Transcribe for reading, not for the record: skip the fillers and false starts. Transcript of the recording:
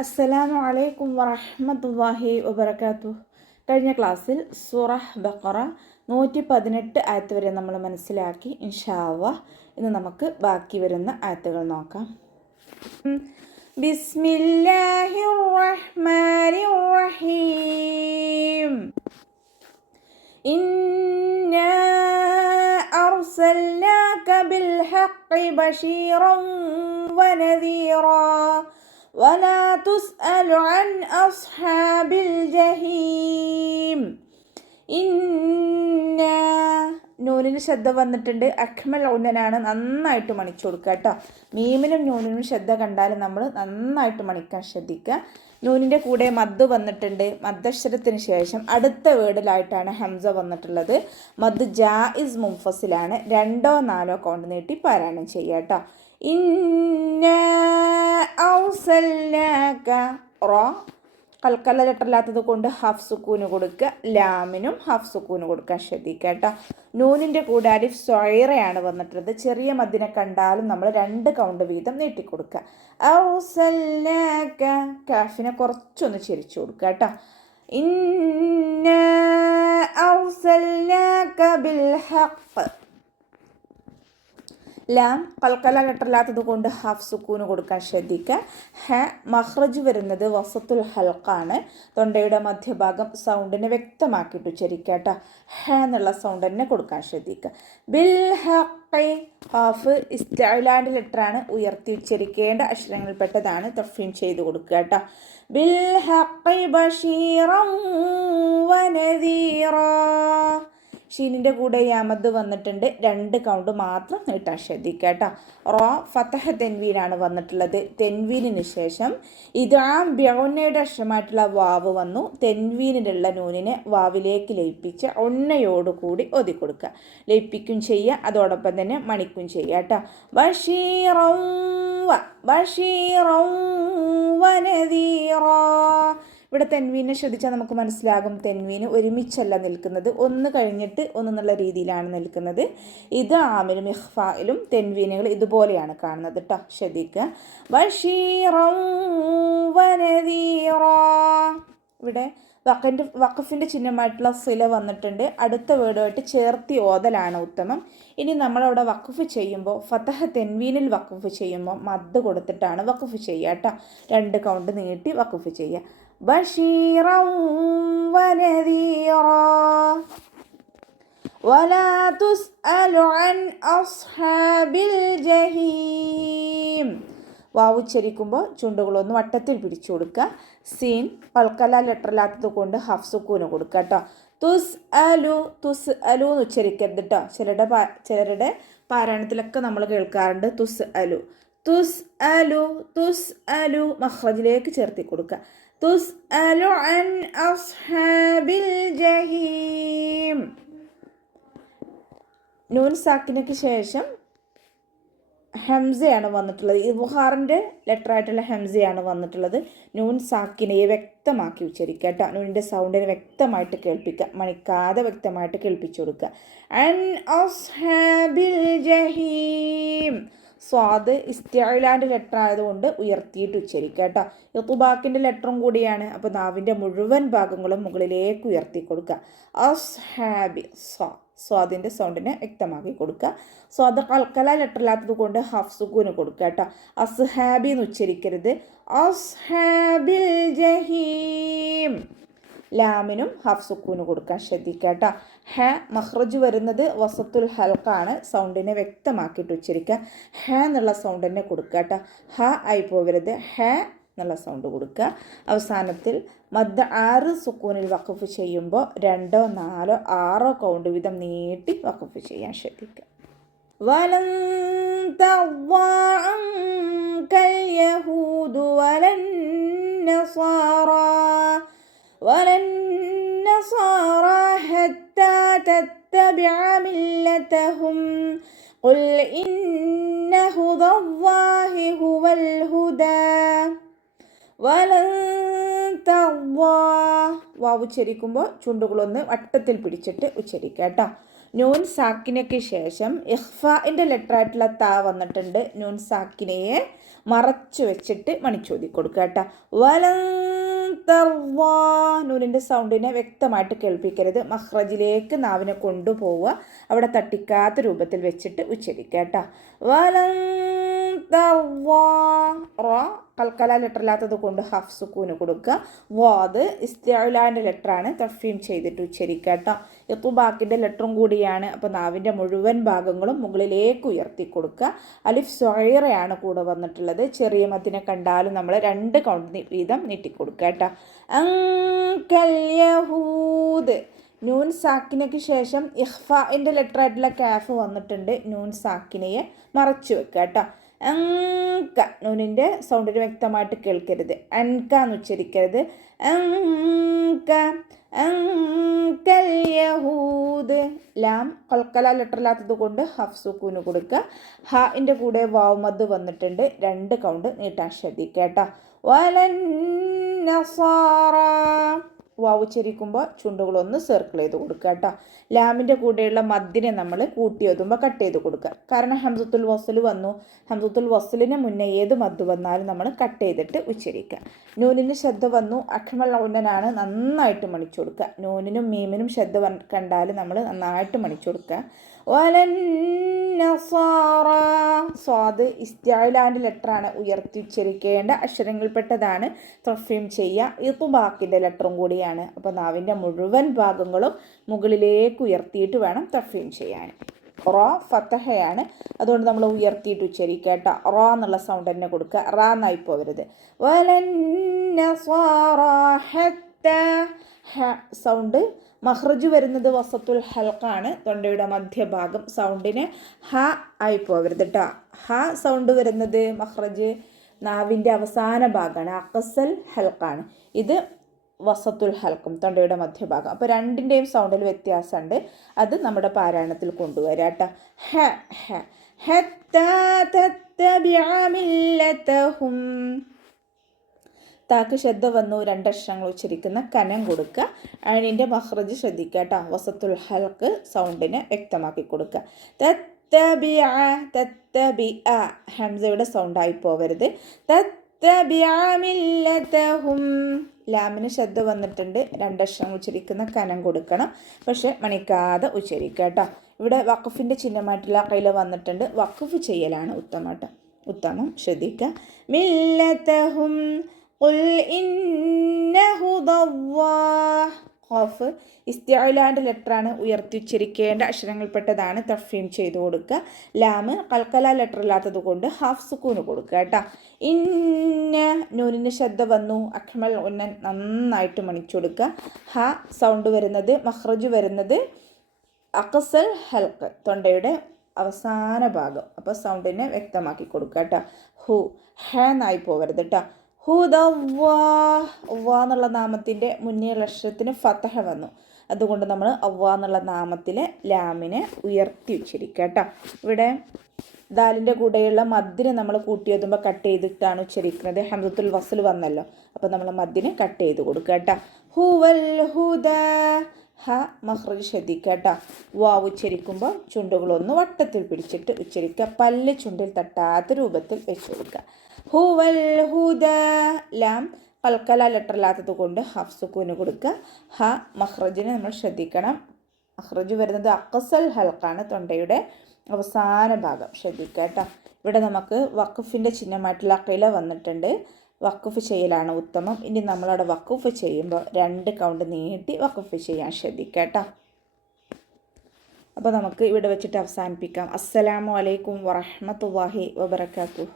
അസ്സലാമു അലൈക്കും വറഹ്മത്തുള്ളാഹി വബറകാതുഹു. കഴിഞ്ഞ ക്ലാസ്സിൽ സൂറ ബഖറ 118 ആയത്ത് വരെ നമ്മൾ മനസ്സിലാക്കി. ഇൻഷാ അല്ലാഹ് ഇന്ന് നമുക്ക് ബാക്കി വരുന്ന ആയത്തുകൾ നോക്കാം. ബിസ്മില്ലാഹിർ റഹ്മാനിർ റഹീം. ഇന്നാ അർസൽനാക ബിൽ ഹഖ് ബശീറൻ വനദീറാ ولا تسأل عن أصحاب الجحيم. നൂനിന് ശ്രദ്ധ വന്നിട്ടുണ്ട്. അക്മൽ ഉന്നനാണ്, നന്നായിട്ട് മണിച്ചു കൊടുക്കുക കേട്ടോ. മീമിനും നൂനിനും ശ്രദ്ധ കണ്ടാൽ നമ്മൾ നന്നായിട്ട് മണിക്കാൻ ശ്രദ്ധിക്കുക. നൂനിൻ്റെ കൂടെ മദ് വന്നിട്ടുണ്ട്. മദ്ദക്ഷരത്തിന് ശേഷം അടുത്ത വേർഡിലായിട്ടാണ് ഹംസ വന്നിട്ടുള്ളത്. മദ് ജായിസ് മുൻഫസിലാണ്. 2 or 4 കൗണ്ട് നീട്ടി പാരായണം ചെയ്യുക കേട്ടോ. ഇന്നാ ഔസൽനാക റ കൽക്കല ലെറ്ററില്ലാത്തത് കൊണ്ട് ഹാഫ് സുക്കൂന് കൊടുക്കുക. ലാമിനും ഹാഫ് സുക്കൂന് കൊടുക്കാൻ ശ്രദ്ധിക്കുക കേട്ടോ. നൂനിൻ്റെ കൂടെ അലിഫ് സ്വൈറയാണ് വന്നിട്ടുള്ളത്. ചെറിയ മദ്ദിനെ കണ്ടാലും നമ്മൾ 2 കൗണ്ട് വീതം നീട്ടിക്കൊടുക്കുക. ഔസൽനാക കാഫിനെ കുറച്ചൊന്ന് ചിരിച്ചു കൊടുക്കുക കേട്ടോ. ഇന്നാ ഔസൽനാക ബിൽ ഹഖ്. ലാം കൽക്കല ലെറ്ററില്ലാത്തത് കൊണ്ട് ഹാഫ് സുക്കൂന് കൊടുക്കാൻ ശ്രദ്ധിക്കുക. ഹ മഖ്റജ് വരുന്നത് വസത്തുൽ ഹൽക്കാണ്. തൊണ്ടയുടെ മധ്യഭാഗം സൗണ്ടിനെ വ്യക്തമാക്കിയിട്ട് ഉച്ചരിക്കുക കേട്ടോ. ഹ എന്നുള്ള സൗണ്ട് തന്നെ കൊടുക്കാൻ ശ്രദ്ധിക്കുക. ബിൽ ഹഖ് ഹാഫ് ഇസ്തിഅലാൻ്റെ ലെറ്ററാണ്, ഉയർത്തി ഉച്ചരിക്കേണ്ട അക്ഷരങ്ങളിൽപ്പെട്ടതാണ്. തഫ്വീം ചെയ്ത് കൊടുക്കുക കേട്ടോ. ബിൽ ഹഖ് ബശീറൻ വനദീറാ. ഷീനിൻ്റെ കൂടെ യാമദ് വന്നിട്ടുണ്ട്. 2 കൗണ്ട് മാത്രം നീട്ടാൻ ശ്രദ്ധിക്കുക കേട്ടോ. റോ ഫതഹ തെൻവീനാണ് വന്നിട്ടുള്ളത്. തെൻവീനിന് ശേഷം ഇദ്ഗാം ബിഉന്നയുടെ അക്ഷരമായിട്ടുള്ള വാവ് വന്നു. തെൻവീനിലുള്ള നൂനിനെ വാവിലേക്ക് ലയിപ്പിച്ച് ഉന്നയോടുകൂടി ഓതി കൊടുക്കുക. ലയിപ്പിക്കും ചെയ്യുക, അതോടൊപ്പം തന്നെ മണിക്കും ചെയ്യുക കേട്ടോ. ബശീറൻ വനദീറാ. ഇവിടെ തെൻവീനെ ശ്രദ്ധിച്ചാൽ നമുക്ക് മനസ്സിലാകും. തെൻവീന് ഒരുമിച്ചല്ല നിൽക്കുന്നത്, ഒന്ന് കഴിഞ്ഞിട്ട് ഒന്നെന്നുള്ള രീതിയിലാണ് നിൽക്കുന്നത്. ഇത് ആമിലും ഇഖ്ഫായിലും തെൻവീനുകൾ ഇതുപോലെയാണ് കാണുന്നത് കേട്ടോ. ശ്രദ്ധിക്കുക. ബശീറൻ വനദീറാ. ഇവിടെ വഖഫിൻ്റെ ചിഹ്നമായിട്ടുള്ള സില വന്നിട്ടുണ്ട്. അടുത്ത വേർഡുമായിട്ട് ചേർത്തി ഓതലാണ് ഉത്തമം. ഇനി നമ്മളവിടെ വഖഫ് ചെയ്യുമ്പോൾ ഫതഹ തെൻവീനിൽ വഖഫ് ചെയ്യുമ്പോൾ മദ് കൊടുത്തിട്ടാണ് വഖഫ് ചെയ്യുക കേട്ടോ. 2 കൗണ്ട് നീട്ടി വഖഫ് ചെയ്യുക. ബശീറൻ വനദീറാ വലാ തുസ്അലു അൻ അസ്ഹാബിൽ ജഹീം. വാവ് ഉച്ചരിക്കുമ്പോൾ ചുണ്ടുകളൊന്ന് വട്ടത്തിൽ പിടിച്ചു കൊടുക്കുക. സീൻ കൽക്കല ലെറ്ററില്ലാത്തത് കൊണ്ട് ഹാഫ് സുക്കൂന് കൊടുക്കുക കേട്ടോ. തുസ് അലു എന്ന് ഉച്ചരിക്കരുത് കേട്ടോ. ചിലരുടെ പാരായണത്തിലൊക്കെ നമ്മൾ കേൾക്കാറുണ്ട് തുസ് അലു മഖ്റജിലേക്ക് ചേർത്തി കൊടുക്കുക. തുസ് അലു അൻ അസ്ഹാബിൽ ജഹീം. നൂൻ സാക്കിനയ്ക്ക് ശേഷം ഹംസയാണ് വന്നിട്ടുള്ളത്. ഇദ്ഗാറിൻ്റെ ലെറ്ററായിട്ടുള്ള ഹംസയാണ് വന്നിട്ടുള്ളത്. നൂൻ സാക്കിനയെ വ്യക്തമാക്കി ഉച്ചരിക്കുക കേട്ടോ. നൂനിൻ്റെ സൗണ്ടിനെ വ്യക്തമായിട്ട് കേൾപ്പിക്കുക, മണിക്കാതെ വ്യക്തമായിട്ട് കേൾപ്പിച്ചു കൊടുക്കുക. അൻ അസ്ഹാബിൽ ജഹീം. സ്വാദ് ഇസ്തിഅലാൻ്റെ ലെറ്റർ ആയതുകൊണ്ട് ഉയർത്തിയിട്ട് ഉച്ചരിക്കുക കേട്ടോ. ഇത്ബാക്കിൻ്റെ ലെറ്ററും കൂടിയാണ്. അപ്പോൾ നാവിൻ്റെ മുഴുവൻ ഭാഗങ്ങളും മുകളിലേക്ക് ഉയർത്തി കൊടുക്കുക. അസ്ഹാബി സ്വാദിൻ്റെ സൗണ്ടിനെ വ്യക്തമാക്കി കൊടുക്കുക. സ്വാദ് കൽക്കല ലെറ്ററില്ലാത്തത് കൊണ്ട് ഹാഫ് സുക്കൂന് കൊടുക്കുക കേട്ടോ. അസ്ഹാബി എന്ന് ഉച്ചരിക്കരുത്. അസ്ഹാബിൽ ജഹീം. ലാമിനും ഹാഫ് സുക്കൂന് കൊടുക്കാൻ ശ്രദ്ധിക്കുക കേട്ടോ. ഹ മഖ്റജ് വരുന്നത് വസത്തുൽ ഹൽക്കാണ്. സൗണ്ടിനെ വ്യക്തമാക്കിയിട്ട് ഉച്ചരിക്കുക. ഹ എന്നുള്ള സൗണ്ട് തന്നെ കൊടുക്കുക കേട്ടോ. ഹ ആയി പോകരുത്. ഹ എന്നുള്ള സൗണ്ട് കൊടുക്കുക. അവസാനത്തിൽ മദ് 6 സുക്കൂനിൽ വഖഫ് ചെയ്യുമ്പോൾ 2 or 4 or 6 കൗണ്ട് വീതം നീട്ടി വഖഫ് ചെയ്യാൻ ശ്രദ്ധിക്കുക. വലൻ തർദാ അൻകൽ യഹൂദു വലൻ നസാറാ ഹത്താ തത്തബിഅ മില്ലതഹും ഖുൽ ഇന്ന ഹുദല്ലാഹി ഹുവൽ ഹുദാ വലൻ തർദാ. വാവ് ഉച്ചരിക്കുമ്പോൾ ചുണ്ടുകളൊന്ന് വട്ടത്തിൽ പിടിച്ചിട്ട് ഉച്ചരിക്കുക കേട്ടോ. നൂൻ സാക്കിനയ്ക്ക് ശേഷം ഇഖ്ഫാഇൻ്റെ ലെറ്ററായിട്ടുള്ള താ വന്നിട്ടുണ്ട്. നൂൻ സാക്കിനയെ മറച്ചു വെച്ചിട്ട് മണിച്ചോതി കൊടുക്കുക കേട്ടോ. വലൻ തർവാ, നൂനിൻ്റെ സൗണ്ടിനെ വ്യക്തമായിട്ട് കേൾപ്പിക്കരുത്. മഖ്റജിലേക്ക് നാവിനെ കൊണ്ടുപോവുക, അവിടെ തട്ടിക്കാത്ത രൂപത്തിൽ വെച്ചിട്ട് ഉച്ചരിക്കുക കേട്ടോ. വലൻ തർവാ, റ കൽക്കല ലെറ്റർ ഇല്ലാത്തത് കൊണ്ട് ഹഫ് സുക്കൂന് കൊടുക്കുക. വാദ് ഇസ്തിഅലാൻ്റെ ലെറ്ററാണ്, തഫീം ചെയ്തിട്ട് ഉച്ചരിക്കുക കേട്ടോ. ഇത്തുബാക്കിൻ്റെ ലെറ്ററും കൂടിയാണ്. അപ്പോൾ നാവിൻ്റെ മുഴുവൻ ഭാഗങ്ങളും മുകളിലേക്ക് ഉയർത്തി കൊടുക്കുക. അലിഫ് സ്വൈറയാണ് കൂടെ വന്നിട്ടുള്ളത്. ചെറിയ മദ്ദിനെ കണ്ടാലും നമ്മൾ 2 കൗണ്ട് വീതം നീട്ടിക്കൊടുക്കുക കേട്ടോ. അങ്കൽ യഹൂദ്, നൂൻ സാക്കിനയ്ക്ക് ശേഷം ഇഖ്ഫാഇൻ്റെ ലെറ്ററായിട്ടുള്ള കാഫ് വന്നിട്ടുണ്ട്. നൂൻ സാക്കിനയെ മറച്ചു വെക്കുക കേട്ടോ. അങ്ക, നൂനിൻ്റെ സൗണ്ടിന് വ്യക്തമായിട്ട് കേൾക്കരുത്. അൻക എന്ന് ഉച്ചരിക്കരുത്. അങ്ക അങ്കൽ യഹൂദ്. ലാം കൽക്കല ലെറ്റർ ഇല്ലാത്തത് കൊണ്ട് ഹഫ് സുക്കൂന് കൊടുക്കുക. ഹാഇൻ്റെ കൂടെ വാവ് മദ് വന്നിട്ടുണ്ട്. 2 കൗണ്ട് നീട്ടാൻ ശ്രദ്ധിക്കുക കേട്ടോ. വലൻ നസാറ, വാവ് ഉച്ചരിക്കുമ്പോൾ ചുണ്ടുകളൊന്ന് സർക്കിൾ ചെയ്ത് കൊടുക്കുക കേട്ടോ. ലാമിൻ്റെ കൂടെയുള്ള മദ്ദിനെ നമ്മൾ കൂട്ടി എഴുതുമ്പോൾ കട്ട് ചെയ്ത് കൊടുക്കുക. കാരണം ഹംസത്തുൽ വസ്ൽ വന്നു. ഹംസത്തുൽ വസ്ലിന് മുന്നേ ഏത് മദ് വന്നാലും നമ്മൾ കട്ട് ചെയ്തിട്ട് ഉച്ചരിക്കുക. നൂനിന് ശബ്ദ വന്നു. അഖ്മൽ ഉന്നനാണ്, നന്നായിട്ട് മണിച്ചു കൊടുക്കുക. നൂനിനും മീമിനും ശബ്ദ കണ്ടാൽ നമ്മൾ നന്നായിട്ട് മണിച്ചു കൊടുക്കുക. വലൻ നസാറ, സ്വാദ് ഇസ്തിഅലാൻ്റെ ലെറ്ററാണ്, ഉയർത്തി ഉച്ചരിക്കേണ്ട അക്ഷരങ്ങളിൽപ്പെട്ടതാണ്. തഫീം ചെയ്യുക. ഇത്തുബാക്കിൻ്റെ ലെറ്ററും കൂടിയാണ്. അപ്പോൾ നാവിൻ്റെ മുഴുവൻ ഭാഗങ്ങളും മുകളിലേക്ക് ഉയർത്തിയിട്ട് വേണം തഫീം ചെയ്യാൻ. റ ഫത്തഹയാണ്, അതുകൊണ്ട് നമ്മൾ ഉയർത്തിയിട്ട് ഉച്ചരിക്കുക കേട്ടോ. റ എന്നുള്ള സൗണ്ട് തന്നെ കൊടുക്കുക. റ എന്നായി പോകരുത്. വലൻ നസാറ ഹത്ത, ഹ സൗണ്ട് മഖ്റജ് വരുന്നത് വസത്തുൽ ഹൽക്കാണ്, തൊണ്ടയുടെ മധ്യഭാഗം. സൗണ്ടിന് ഹ ആയി പോകരുത് കേട്ടോ. ഹ സൗണ്ട് വരുന്നത് മഖ്റജ് നാവിൻ്റെ അവസാന ഭാഗമാണ്, അഖസൽ ഹൽക്കാണ്. ഇത് വസത്തുൽ ഹൽക്കും, തൊണ്ടയുടെ മധ്യഭാഗം. അപ്പോൾ 2ൻ്റെയും സൗണ്ടിൽ വ്യത്യാസമുണ്ട്. അത് നമ്മുടെ പാരായണത്തിൽ കൊണ്ടുവരാം കേട്ടോ. ഹ ഹ ഹത്താ തത്തബിഅ മില്ലതഹും, താക്ക് ശബ്ദ വന്നു. 2 അക്ഷരങ്ങൾ ഉച്ചരിക്കുന്ന കനം കൊടുക്കുക. അഴിൻ്റെ മഖ്റജ് ശ്രദ്ധിക്കുക കേട്ടോ. വസത്തുൽ ഹൽക്ക് സൗണ്ടിനെ വ്യക്തമാക്കി കൊടുക്കുക. തത്തബിഅ, തത്തബിഅ ഹംസയുടെ സൗണ്ടായി പോവരുത്. തത്തബിഅ മില്ലതഹും, ലാമിന് ശബ്ദ വന്നിട്ടുണ്ട്. 2 അക്ഷരങ്ങൾ ഉച്ചരിക്കുന്ന കനം കൊടുക്കണം, പക്ഷെ മണിക്കാതെ ഉച്ചരിക്കുക കേട്ടോ. ഇവിടെ വഖഫിൻ്റെ ചിഹ്നമായിട്ടുള്ള കൈല വന്നിട്ടുണ്ട്. വഖഫ് ചെയ്യലാണ് ഉത്തമം. ശ്രദ്ധിക്കുക. മില്ലതഹും ഖുൽ ഇന്ന ഹുദല്ലാഹ്, ഖാഫ് ഇസ്തിഅലാൻ്റെ ലെറ്ററാണ്, ഉയർത്തി ഉച്ചരിക്കേണ്ട അക്ഷരങ്ങളിൽപ്പെട്ടതാണ്. തഫീം ചെയ്ത് കൊടുക്കുക. ലാമ് കൽക്കല ലെറ്റർ ഇല്ലാത്തത് കൊണ്ട് ഹാഫ് സുക്കൂന് കൊടുക്കുക കേട്ടോ. ഇന്ന, നൂനിന് ശബ്ദ വന്നു. അഖ്മൽ ഉന്നൻ, നന്നായിട്ട് മണിച്ചു കൊടുക്കുക. ഹ സൗണ്ട് വരുന്നത്, മഖ്റജ് വരുന്നത് അഖസൽ ഹൽക്ക്, തൊണ്ടയുടെ അവസാന ഭാഗം. അപ്പോൾ സൗണ്ടിനെ വ്യക്തമാക്കി കൊടുക്കുക കേട്ടോ. ഹു, ഹ എന്നായി പോകരുത് കേട്ടോ. ഹുദല്ലാഹ്, അവ്വ എന്നുള്ള നാമത്തിൻ്റെ മുന്നേയുള്ള അക്ഷരത്തിന് ഫതഹ വന്നു. അതുകൊണ്ട് നമ്മൾ അവ്വ എന്നുള്ള നാമത്തിലെ ലാമിനെ ഉയർത്തി ഉച്ചരിക്കുക കേട്ടോ. ഇവിടെ ദാലിൻ്റെ കൂടെയുള്ള മദ്ദിനെ നമ്മൾ കൂട്ടി എഴുതുമ്പോൾ കട്ട് ചെയ്തിട്ടാണ് ഉച്ചരിക്കുന്നത്. ഹംസത്തുൽ വസ്ൽ വന്നല്ലോ, അപ്പോൾ നമ്മൾ മദ്ദിനെ കട്ട് ചെയ്ത് കൊടുക്കുക കേട്ടോ. ഹുവൽ ഹുദ, ഹ മഖ്റജ് ശ്രദ്ധിക്കുക കേട്ടോ. വാവ് ഉച്ചരിക്കുമ്പോൾ ചുണ്ടുകളൊന്ന് വട്ടത്തിൽ പിടിച്ചിട്ട് ഉച്ചരിക്കുക. പല്ല് ചുണ്ടിൽ തട്ടാത്ത രൂപത്തിൽ വെച്ച് കൊടുക്കുക. ഹുവൽ ഹുദ, ലാം കൽക്കല ലെറ്റർ ഇല്ലാത്തത് കൊണ്ട് ഹഫ് സുക്കൂന് കൊടുക്കുക. ഹ മഖ്റജിനെ നമ്മൾ ശ്രദ്ധിക്കണം. മഖ്റജ് വരുന്നത് അഖസൽ ഹൽക്കാണ്, തൊണ്ടയുടെ അവസാന ഭാഗം. ശ്രദ്ധിക്കുക കേട്ടോ. ഇവിടെ നമുക്ക് വഖഫിൻ്റെ ചിഹ്നമായിട്ടുള്ള ഖില വന്നിട്ടുണ്ട്. വഖഫ് ചെയ്യലാണ് ഉത്തമം. ഇനി നമ്മളവിടെ വഖഫ് ചെയ്യുമ്പോൾ 2 കൗണ്ട് നീട്ടി വഖഫ് ചെയ്യാൻ ശ്രദ്ധിക്കുക കേട്ടോ. അപ്പോൾ നമുക്ക് ഇവിടെ വെച്ചിട്ട് അവസാനിപ്പിക്കാം. അസ്സലാമു അലൈക്കും വറഹ്മത്തുള്ളാഹി വബറകാതുഹു.